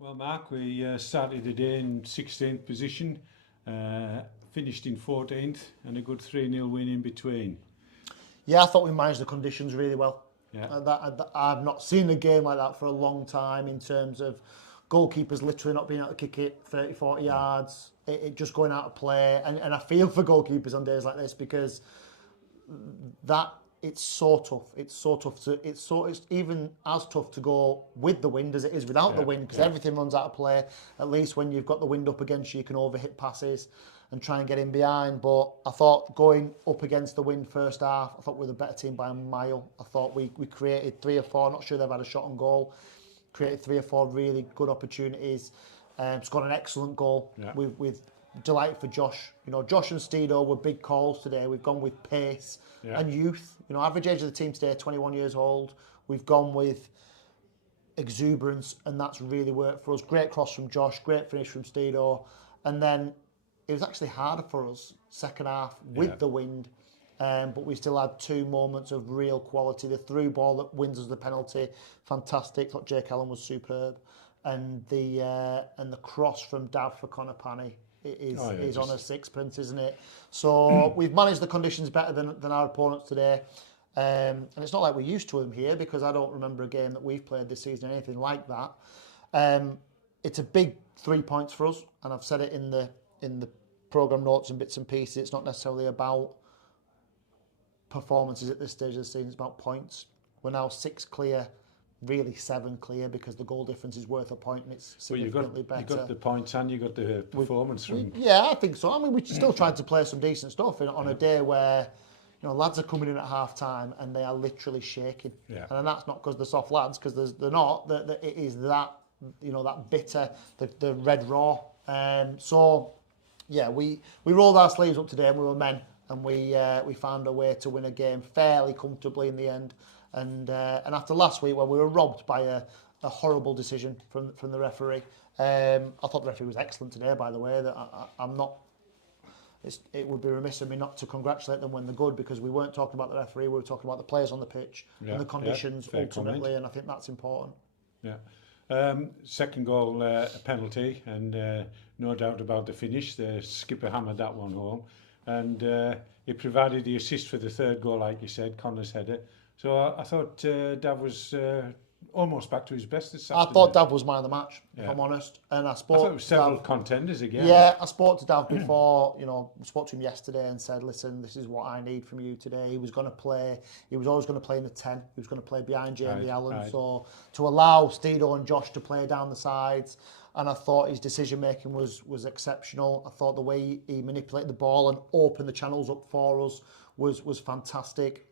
Well, Mark, we started the day in 16th position, finished in 14th, and a good 3-0 win in between. Yeah, I thought we managed the conditions really well. Yeah. I've not seen a game like that for a long time in terms of goalkeepers literally not being able to kick it 30, 40 yards, it just going out of play. And I feel for goalkeepers on days like this because that it's so tough. It's so tough it's even as tough to go with the wind as it is without the wind because everything runs out of play. At least when you've got the wind up against you, you can overhit passes and try and get in behind. But I thought going up against the wind first half, I thought we were the better team by a mile. I thought we created 3 or 4. Not sure they've had a shot on goal. Created 3 or 4 really good opportunities. Scored an excellent goal with delighted for Josh. You know, Josh and Steedo were big calls today. We've gone with pace and youth. You know, average age of the team today, 21 years old. We've gone with exuberance, and that's really worked for us. Great cross from Josh, great finish from Steedo. And then it was actually harder for us second half with the wind. But we still had 2 moments of real quality. The through ball that wins us the penalty, fantastic. Thought Jake Allen was superb. And the cross from Dav for Conor Panny is on a sixpence, isn't it? So we've managed the conditions better than our opponents today. And it's not like we're used to them here because I don't remember a game that we've played this season, anything like that. It's a big 3 points for us, and I've said it in the programme notes and bits and pieces. It's not necessarily about performances at this stage of the season, it's about points. We're now 6 clear, really 7 clear because the goal difference is worth a point and it's significantly better. You got the points and you got the performance from. Yeah, I think so. I mean, we're still trying to play some decent stuff on a day where, you know, lads are coming in at half time and they are literally shaking. Yeah. And that's not because they're soft lads, because they're not. That it is that, you know, that bitter, the red raw. So, yeah, we rolled our sleeves up today and we were men. And we found a way to win a game fairly comfortably in the end. And after last week, where we were robbed by a horrible decision from the referee, I thought the referee was excellent today. By the way, that I'm not. It would be remiss of me not to congratulate them when they're good, because we weren't talking about the referee, we were talking about the players on the pitch and the conditions ultimately, comment. And I think that's important. Yeah. Second goal, a penalty, and no doubt about the finish. The skipper hammered that one home. And he provided the assist for the third goal, like you said, Connor's header. So I thought Dav was almost back to his best this afternoon. I thought Dav was man of the match, if I'm honest. And I thought there were several contenders again. Yeah, I spoke to Dav before, you know, spoke to him yesterday and said, listen, this is what I need from you today. He was going to play, he was always going to play in the 10. He was going to play behind Jamie Allen. Right. So to allow Steedo and Josh to play down the sides, and I thought his decision making was exceptional. I thought the way he manipulated the ball and opened the channels up for us was fantastic.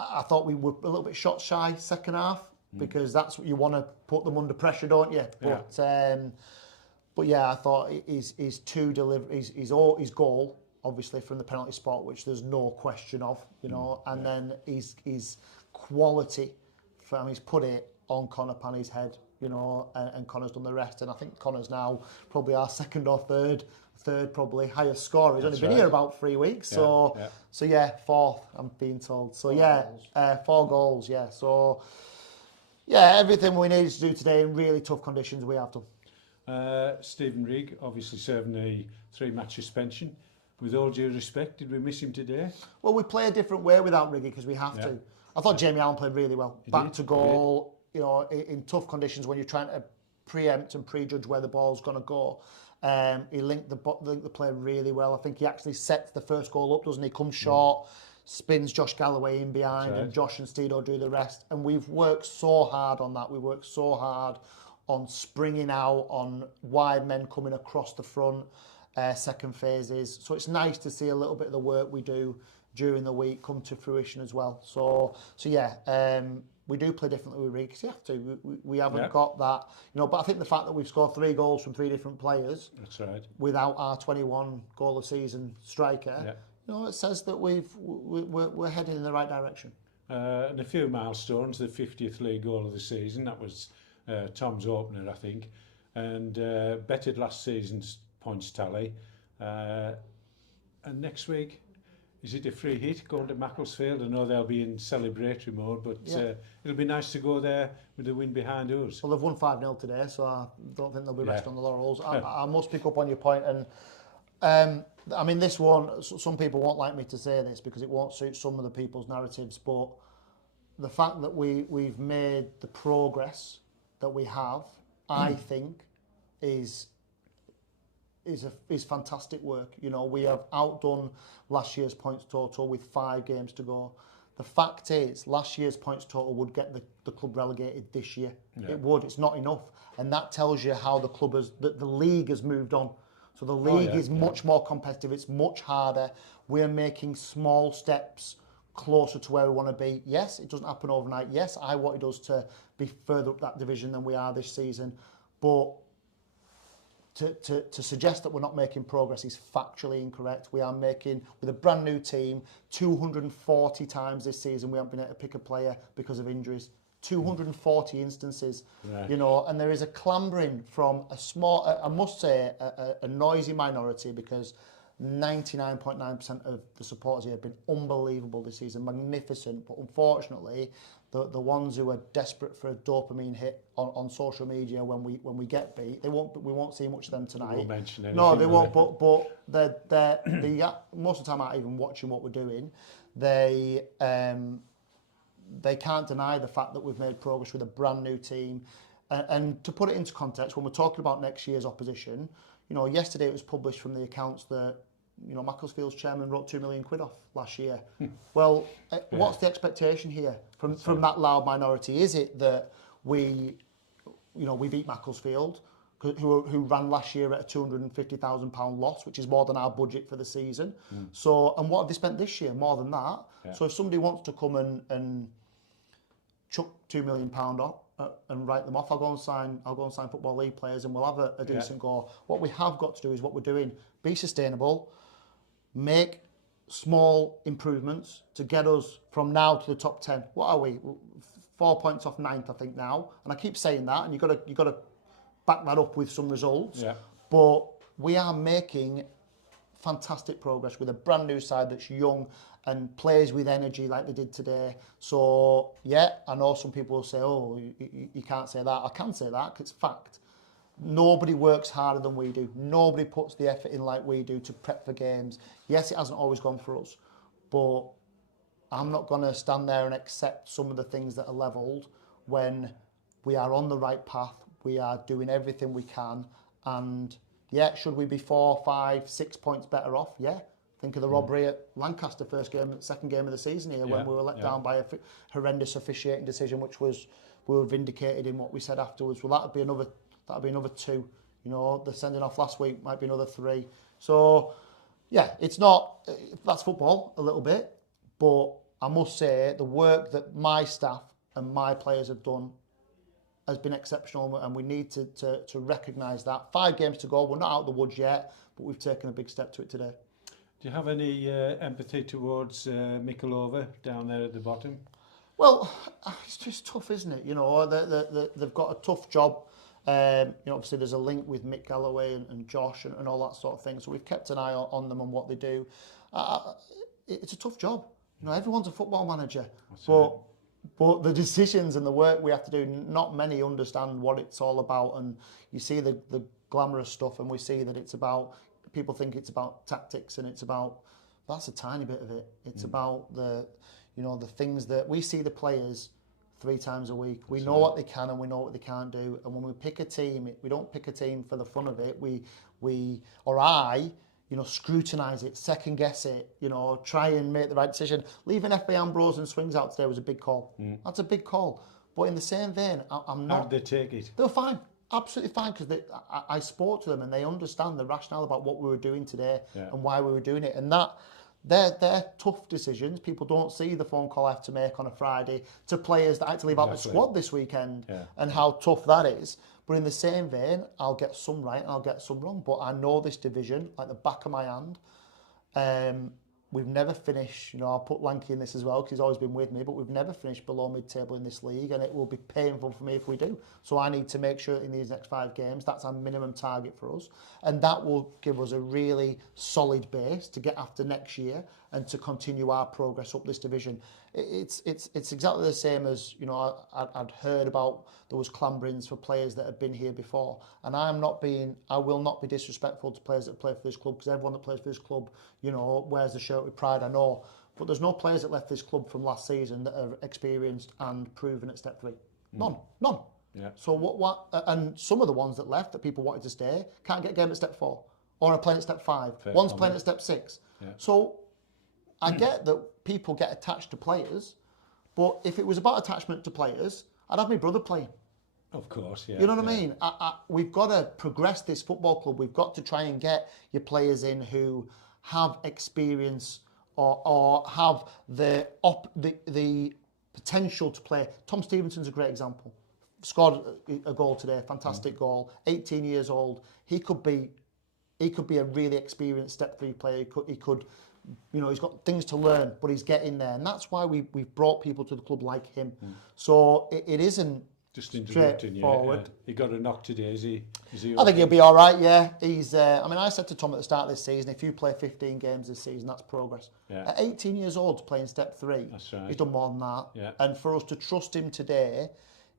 I thought we were a little bit shot shy second half, because that's what you want to put them under pressure, don't you? But yeah, I thought his goal, obviously from the penalty spot, which there's no question of, you know, and then his quality from he's put it on Conor Panny's head, you know, and Connor's done the rest. And I think Connor's now probably our second or third probably highest scorer. He's only been here about 3 weeks. So yeah, fourth, I'm being told. So 4 goals, yeah. So yeah, everything we needed to do today in really tough conditions, we have done. Stephen Rigg, obviously serving a 3-match suspension. With all due respect, did we miss him today? Well, we play a different way without Riggy because we have to. I thought Jamie Allen played really well. Back to goal, you know, in tough conditions when you're trying to preempt and prejudge where the ball's going to go. He linked the play really well. I think he actually sets the first goal up, doesn't he? Comes short, spins Josh Galloway in behind, and Josh and Steedo do the rest. And we've worked so hard on that. We worked so hard on springing out, on wide men coming across the front, second phases. So it's nice to see a little bit of the work we do during the week come to fruition as well. So yeah, we do play differently with Rigg because you have to. We haven't got that, you know. But I think the fact that we've scored 3 goals from 3 different players, that's right, without our 21 goal of season striker, you know, it says that we're heading in the right direction. And a few milestones. The 50th league goal of the season, that was Tom's opener, I think, and bettered last season's points tally. And next week, is it a free hit going to Macclesfield? I know they'll be in celebratory mode, but it'll be nice to go there with the win behind us. Well, they've won 5-0 today, so I don't think they'll be resting on the laurels. Yeah. I must pick up on your point, and I mean, this one, some people won't like me to say this because it won't suit some of the people's narratives, but the fact that we've made the progress that we have, I think, is fantastic work. You know, we have outdone last year's points total with 5 games to go. The fact is, last year's points total would get the club relegated this year. Yeah. It would. It's not enough, and that tells you how the club has, the league has moved on. So the league is much more competitive. It's much harder. We're making small steps closer to where we want to be. Yes, it doesn't happen overnight. Yes, I wanted us to be further up that division than we are this season, but to suggest that we're not making progress is factually incorrect. We are making, with a brand new team, 240 times this season we haven't been able to pick a player because of injuries. 240 instances, you know, and there is a clambering from a small, I must say, a noisy minority, because 99.9% of the supporters here have been unbelievable this season, magnificent, but unfortunately, the ones who are desperate for a dopamine hit on social media when we get beat, we won't see much of them tonight. They won't mention anything. No, they won't. But they're most of the time aren't even watching what we're doing. They can't deny the fact that we've made progress with a brand new team. And to put it into context, when we're talking about next year's opposition, you know, yesterday it was published from the accounts that, you know, Macclesfield's chairman wrote £2 million off last year. Well, what's the expectation here from that loud minority? Is it that we beat Macclesfield, who ran last year at a £250,000 loss, which is more than our budget for the season? So, and what have they spent this year? More than that. Yeah. So if somebody wants to come and chuck £2 million off and write them off, I'll go and sign Football League players, and we'll have a decent go. What we have got to do is what we're doing: be sustainable, make small improvements to get us from now to the top 10. What are we? 4 points off 9th, I think now. And I keep saying that, and you've got to back that up with some results. Yeah. But we are making fantastic progress with a brand new side that's young and plays with energy like they did today. So, yeah, I know some people will say, oh, you can't say that. I can say that because it's fact. Nobody works harder than we do. Nobody puts the effort in like we do to prep for games. Yes, it hasn't always gone for us, but I'm not going to stand there and accept some of the things that are levelled when we are on the right path. We are doing everything we can. And, yeah, should we be 4, 5, 6 points better off? Yeah. Think of the robbery at Lancaster, second game of the season here, when we were let down by a horrendous officiating decision, which we were vindicated in what we said afterwards. Well, that'd be another 2. You know, the sending off last week might be another 3. So, yeah, that's football a little bit, but I must say the work that my staff and my players have done has been exceptional, and we need to recognise that. 5 games to go. We're not out of the woods yet, but we've taken a big step to it today. Do you have any empathy towards Mickleover down there at the bottom? Well, it's just tough, isn't it? You know, they've got a tough job. You know, obviously there's a link with Mick Galloway and Josh and all that sort of thing. So we've kept an eye on them and what they do. It's a tough job. You know, everyone's a football manager, but the decisions and the work we have to do, not many understand what it's all about. And you see the glamorous stuff, and we see that it's about, people think it's about tactics, and it's about, that's a tiny bit of it. It's about the things that we see the players 3 times a week. We know what they can and we know what they can't do. And when we pick a team, we don't pick a team for the fun of it. I scrutinise it, second guess it, try and make the right decision. Leaving FA Ambrose and Swings out today was a big call. That's a big call. But in the same vein, I'm not... How did they take it? They were fine. Absolutely fine, because I spoke to them and they understand the rationale about what we were doing today and why we were doing it. And that they're tough decisions. People don't see the phone call I have to make on a Friday to players that actually leave out the squad this weekend and how tough that is. But in the same vein, I'll get some right and I'll get some wrong. But I know this division like the back of my hand. We've never finished, I'll put Lanky in this as well because he's always been with me, but we've never finished below mid-table in this league, and it will be painful for me if we do. So I need to make sure that in these next 5 games, that's our minimum target for us. And that will give us a really solid base to get after next year. and to continue our progress up this division. It's exactly the same as, you know, I'd heard about those clamberings for players that have been here before, and I will not be disrespectful to players that play for this club, because everyone that plays for this club, you know, wears the shirt with pride, I know, but there's no players that left this club from last season that are experienced and proven at step 3. None. Yeah. So what and some of the ones that left that people wanted to stay can't get a game at step 4 or are playing at step 5. One's playing at step 6. Yeah. So I get that people get attached to players, but if it was about attachment to players, I'd have my brother playing. Of course, yeah. You know what I mean? We've got to progress this football club. We've got to try and get your players in who have experience or have the potential to play. Tom Stevenson's a great example. Scored a goal today, fantastic goal. 18 years old. He could be a really experienced step 3 player. He could, you know, he's got things to learn, but he's getting there, and that's why we've brought people to the club like him. So it isn't just interrupting you. Forward. Yeah. He got a knock today. Is he? I think he'll be all right. Yeah, he's. I mean, I said to Tom at the start of this season, if you play 15 games this season, that's progress. Yeah. At 18 years old, playing step 3, that's right. He's done more than that. Yeah. And for us to trust him today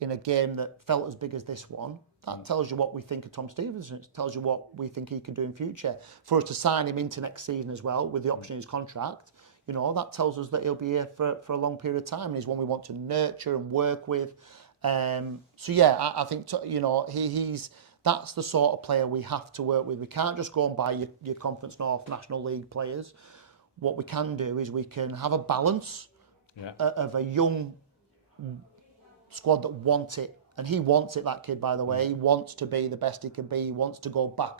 in a game that felt as big as this one, that tells you what we think of Tom Stevenson. It tells you what we think he can do in future. For us to sign him into next season as well, with the option in his contract, you know, that tells us that he'll be here for a long period of time, and he's one we want to nurture and work with. So yeah, I think, you know, that's the sort of player we have to work with. We can't just go and buy your Conference North National League players. What we can do is we can have a balance of a young squad that want it. And he wants it, that kid, by the way. He wants to be the best he can be. He wants to go back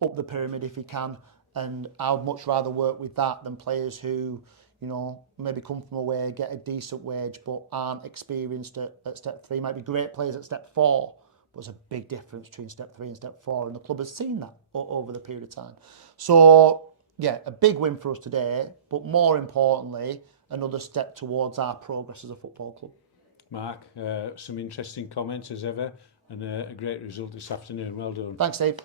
up the pyramid if he can. And I would much rather work with that than players who, you know, maybe come from away, get a decent wage, but aren't experienced at step 3. Might be great players at step 4, but there's a big difference between step 3 and step 4. And the club has seen that over the period of time. So, yeah, a big win for us today, but more importantly, another step towards our progress as a football club. Mark, some interesting comments as ever, and a great result this afternoon. Well done. Thanks, Steve.